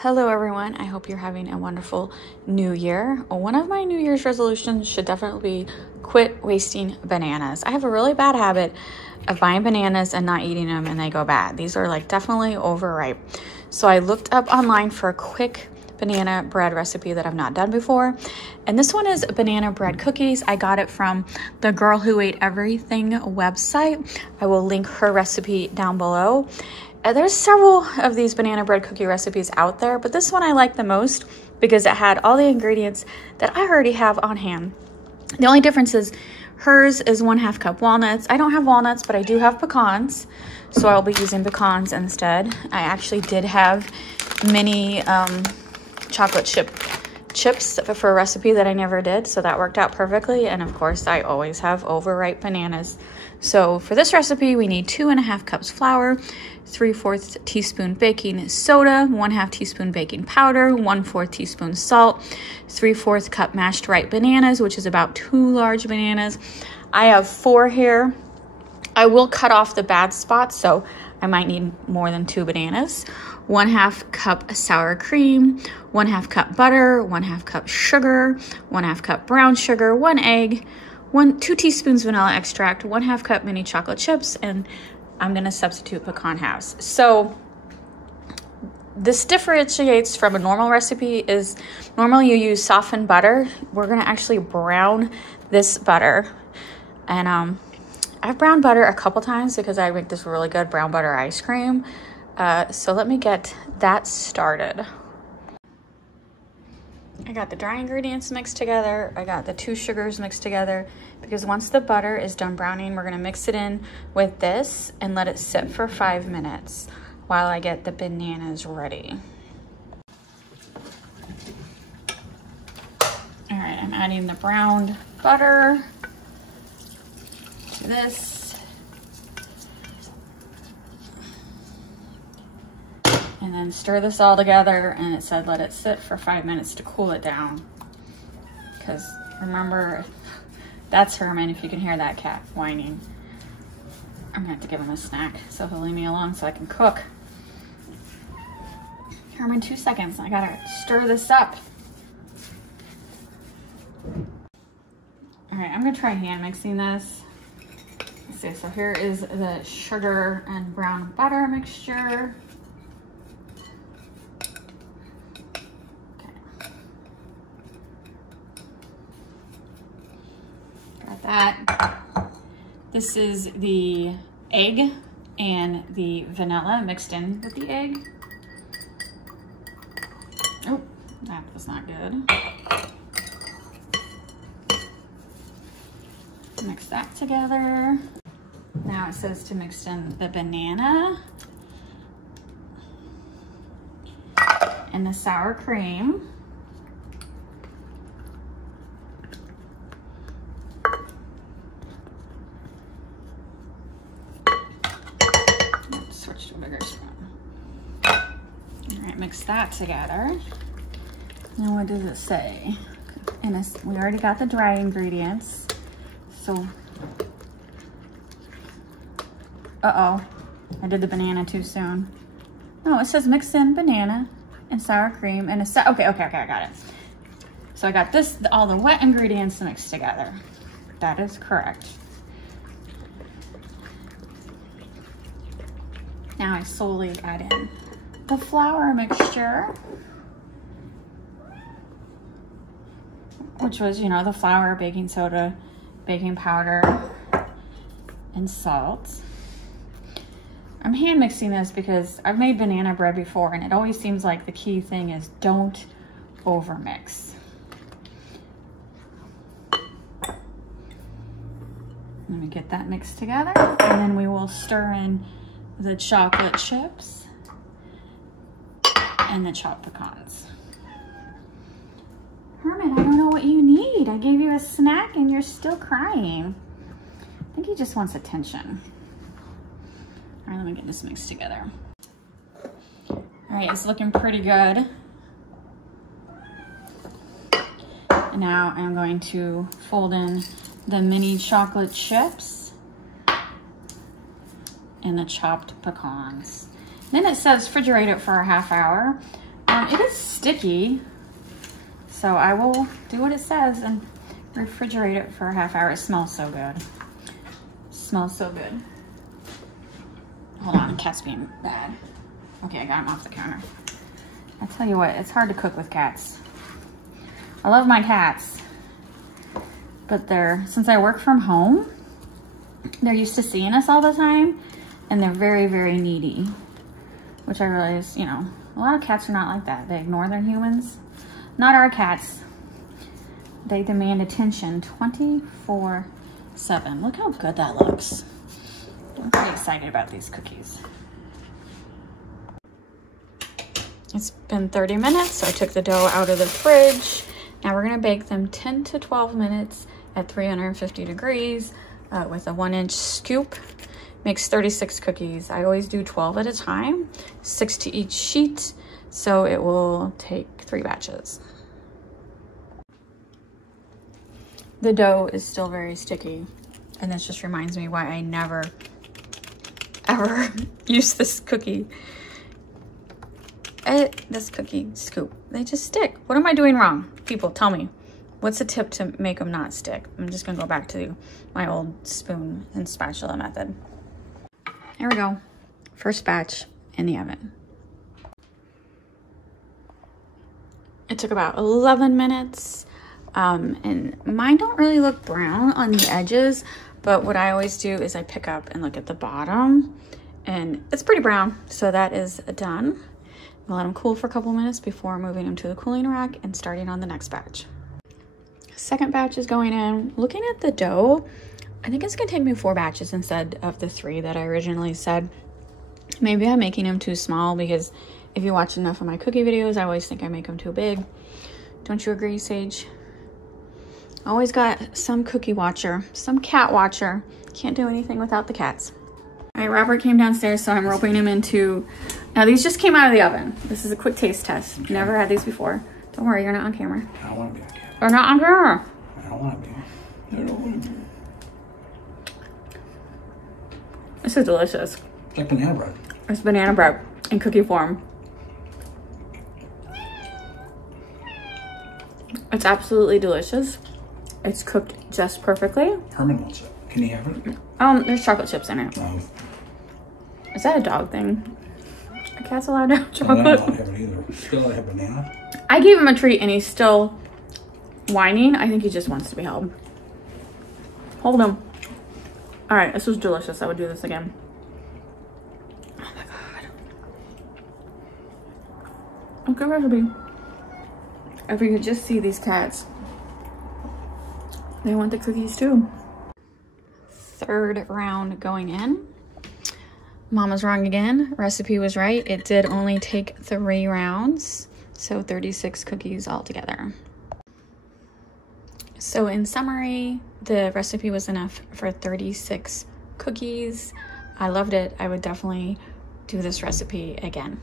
Hello everyone, I hope you're having a wonderful new year. One of my New Year's resolutions should definitely be quit wasting bananas. I have a really bad habit of buying bananas and not eating them and they go bad. These are like definitely overripe. So I looked up online for a quick banana bread recipe that I've not done before. And this one is banana bread cookies. I got it from the Girl Who Ate Everything website. I will link her recipe down below. There's several of these banana bread cookie recipes out there, but this one I like the most because it had all the ingredients that I already have on hand. The only difference is hers is 1/2 cup walnuts. I don't have walnuts, but I do have pecans, so I'll be using pecans instead. I actually did have mini chocolate chips for a recipe that I never did, so that worked out perfectly. And of course, I always have overripe bananas. So for this recipe, we need 2½ cups flour, 3/4 teaspoon baking soda, 1/2 teaspoon baking powder, 1/4 teaspoon salt, 3/4 cup mashed ripe bananas, which is about 2 large bananas. I have 4 here. I will cut off the bad spots, so I might need more than 2 bananas. 1/2 cup sour cream, 1/2 cup butter, 1/2 cup sugar, 1/2 cup brown sugar, 1 egg, 2 teaspoons vanilla extract, 1/2 cup mini chocolate chips, and I'm gonna substitute pecan halves. So this differentiates from a normal recipe. Is normally you use softened butter. We're gonna actually brown this butter. And I've browned butter a couple times because I make this really good brown butter ice cream. So let me get that started. I got the dry ingredients mixed together. I got the 2 sugars mixed together because once the butter is done browning, we're gonna mix it in with this and let it sit for 5 minutes while I get the bananas ready. All right, I'm adding the browned butter to this. And then stir this all together, and it said let it sit for 5 minutes to cool it down. Because remember, that's Herman, if you can hear that cat whining. I'm gonna have to give him a snack, so he'll leave me alone so I can cook. Herman, 2 seconds, I gotta stir this up. All right, I'm gonna try hand mixing this. Let's see, so here is the sugar and brown butter mixture. That. This is the egg and the vanilla mixed in with the egg. Oh, that was not good. Mix that together. Now it says to mix in the banana and the sour cream. Switch to a bigger spoon. All right, mix that together. Now what does it say? We already got the dry ingredients. So, uh-oh, I did the banana too soon. No, it says mix in banana and sour cream and okay, I got it. So I got all the wet ingredients mixed together. That is correct. Now I slowly add in the flour mixture, which was, the flour, baking soda, baking powder, and salt. I'm hand mixing this because I've made banana bread before and it always seems like the key thing is don't overmix. Let me get that mixed together and then we will stir in the chocolate chips and the chopped pecans. Herman, I don't know what you need. I gave you a snack and you're still crying. I think he just wants attention. All right, let me get this mixed together. All right, it's looking pretty good. And now I'm going to fold in the mini chocolate chips and the chopped pecans. Then it says refrigerate it for a ½ hour. It is sticky, so I will do what it says and refrigerate it for a half hour. It smells so good. Smells so good. Hold on, cat's being bad. Okay, I got him off the counter. I tell you what, it's hard to cook with cats. I love my cats, but since I work from home, they're used to seeing us all the time, and they're very, very needy, which I realize, you know, a lot of cats are not like that. They ignore their humans. Not our cats. They demand attention 24/7. Look how good that looks. I'm pretty excited about these cookies. It's been 30 minutes, so I took the dough out of the fridge. Now we're gonna bake them 10 to 12 minutes at 350 degrees with a 1-inch scoop. Makes 36 cookies. I always do 12 at a time, 6 to each sheet, so it will take 3 batches. The dough is still very sticky, and this just reminds me why I never, ever use this cookie scoop. They just stick. What am I doing wrong? People, tell me. What's a tip to make them not stick? I'm just gonna go back to my old spoon and spatula method. Here we go. First batch in the oven. It took about 11 minutes. And mine don't really look brown on the edges, but what I always do is I pick up and look at the bottom, and it's pretty brown. So that is done. I'll let them cool for a couple minutes before moving them to the cooling rack and starting on the next batch. Second batch is going in. Looking at the dough, I think it's gonna take me 4 batches instead of the 3 that I originally said. Maybe I'm making them too small, because if you watch enough of my cookie videos, I always think I make them too big. Don't you agree, Sage? Always got some cookie watcher, some cat watcher. Can't do anything without the cats. All right, Robert came downstairs, so I'm roping him into, now these just came out of the oven. This is a quick taste test. Okay. Never had these before. Don't worry, you're not on camera. I don't want to be on camera. You're not on camera. I don't want to be. I don't want to be. This is delicious. It's like banana bread. It's banana bread in cookie form. It's absolutely delicious. It's cooked just perfectly. Herman wants it. Can he have it? There's chocolate chips in it. No. Is that a dog thing? A cat's allowed to have chocolate? I'm not allowed to have it either. Still allowed to have banana? I gave him a treat and he's still whining. I think he just wants to be held. Hold him. All right, this was delicious. I would do this again. Oh my God. A good recipe. If you could just see these cats. They want the cookies too. Third round going in. Mama's wrong again. Recipe was right. It did only take 3 rounds. So 36 cookies altogether. So in summary, the recipe was enough for 36 cookies. I loved it. I would definitely do this recipe again.